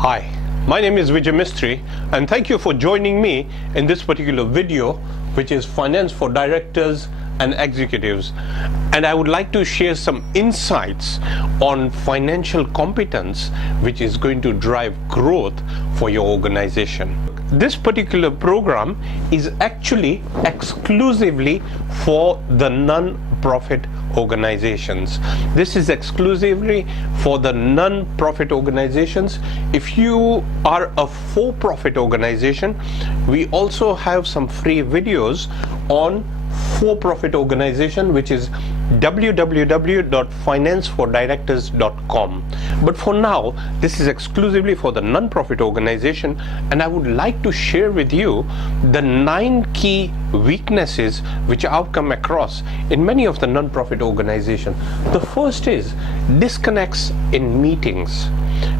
Hi, my name is Vijay Mistry and thank you for joining me in this particular video, which is Finance for Directors and Executives. And I would like to share some insights on financial competence which is going to drive growth for your organization. This particular program is actually exclusively for the non-profit organizations. This is exclusively for the non-profit organizations. If you are a for-profit organization, we also have some free videos on for-profit organization, which is www.financeforddirectors.com. But for now, this is exclusively for the non-profit organization, and I would like to share with you the 9 key weaknesses which I've come across in many of the non-profit organizations. The first is disconnects in meetings.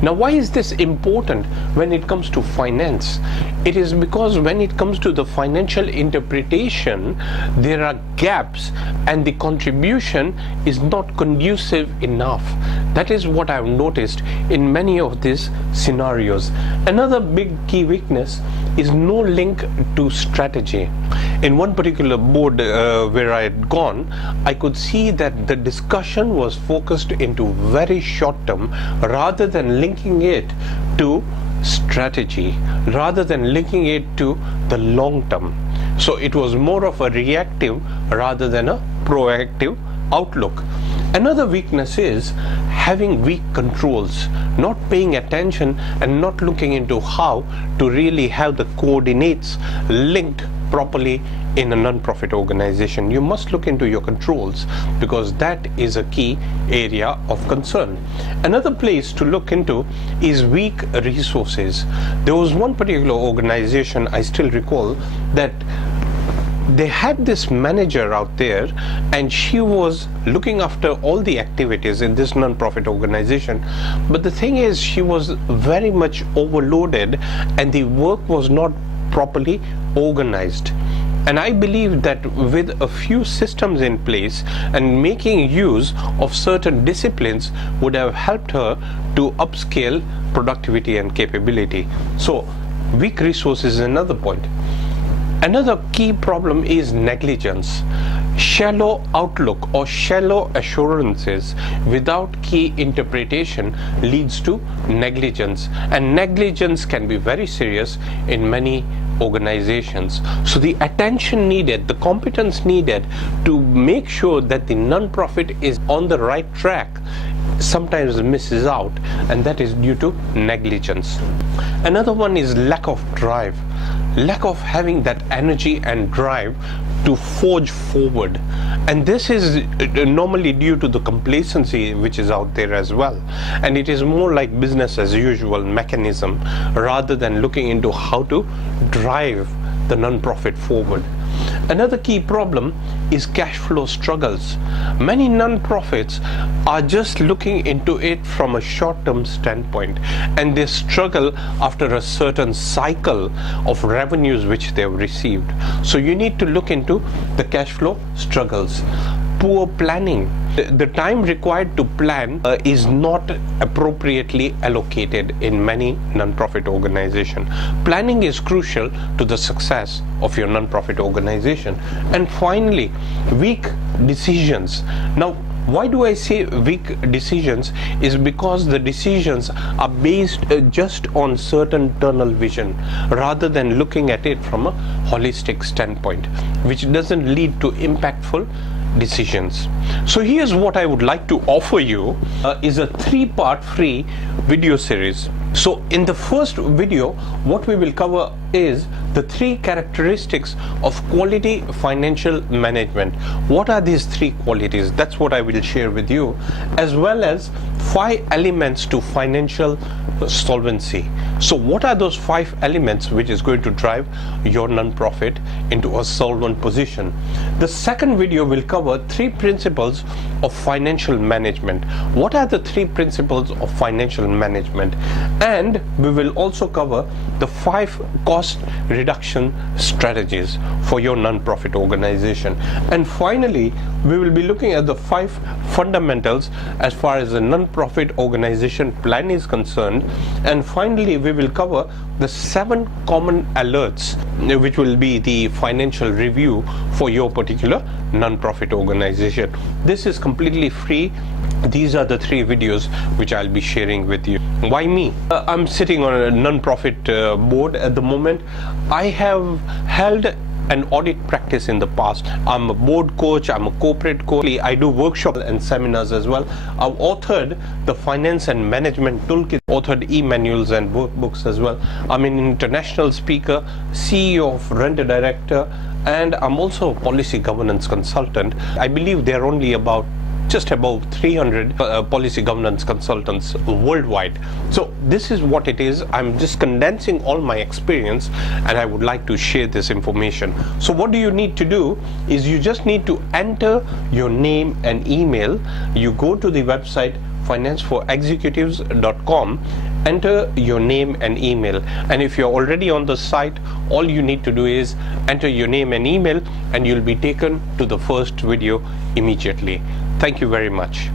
Now, why is this important when it comes to finance? It is because when it comes to the financial interpretation, there are gaps and the contribution is not conducive enough. That is what I've noticed in many of these scenarios. Another big key weakness is no link to strategy. In one particular board where I had gone, I could see that the discussion was focused into very short term rather than linking it to strategy, rather than linking it to the long term. So it was more of a reactive rather than a proactive outlook. Another weakness is having weak controls, not paying attention and not looking into how to really have the coordinates linked properly in a non-profit organization. You must look into your controls because that is a key area of concern. Another place to look into is weak resources. There was one particular organization, I still recall, that they had this manager out there and she was looking after all the activities in this non-profit organization, but the thing is she was very much overloaded and the work was not properly organized. And I believe that with a few systems in place and making use of certain disciplines would have helped her to upscale productivity and capability. So weak resources is another point. Another key problem is negligence. Shallow outlook or shallow assurances without key interpretation leads to negligence, and negligence can be very serious in many organizations. So the attention needed, the competence needed to make sure that the non-profit is on the right track sometimes misses out, and that is due to negligence. Another one is lack of drive, lack of having that energy and drive to forge forward, and this is normally due to the complacency which is out there as well, and it is more like business as usual mechanism rather than looking into how to drive the non-profit forward. Another key problem is cash flow struggles. Many non-profits are just looking into it from a short-term standpoint, and they struggle after a certain cycle of revenues which they have received. So you need to look into the cash flow struggles. Poor planning. The time required to plan is not appropriately allocated in many non-profit organizations. Planning is crucial to the success of your non-profit organization. And finally, weak decisions. Now, why do I say weak decisions? Is because the decisions are based just on certain tunnel vision rather than looking at it from a holistic standpoint, which doesn't lead to impactful decisions. So here's what I would like to offer you is a 3-part free video series. So in the first video, what we will cover is the 3 characteristics of quality financial management. What are these 3 qualities? That's what I will share with you, as well as 5 elements to financial solvency. So what are those 5 elements which is going to drive your non-profit into a solvent position? The second video will cover 3 principles of financial management. What are the 3 principles of financial management? And we will also cover the 5 cost reduction strategies for your non-profit organization. And finally, we will be looking at the 5 fundamentals as far as the non-profit non-profit organization plan is concerned, and finally we will cover the 7 common alerts which will be the financial review for your particular non-profit organization. This is completely free. These are the 3 videos which I'll be sharing with you. Why me? I'm sitting on a non-profit board at the moment. I have held an audit practice in the past. I'm a board coach, I'm a corporate coach, I do workshops and seminars as well. I've authored the finance and management toolkit, authored e-manuals and workbooks as well. I'm an international speaker, CEO of Rent a Director, and I'm also a policy governance consultant. I believe there are only just about 300 policy governance consultants worldwide. So this is what it is. I'm just condensing all my experience, and I would like to share this information. So what do you need to do is you just need to enter your name and email. You go to the website financeforexecutives.com, enter your name and email, and if you're already on the site, all you need to do is enter your name and email, and you'll be taken to the first video immediately. Thank you very much.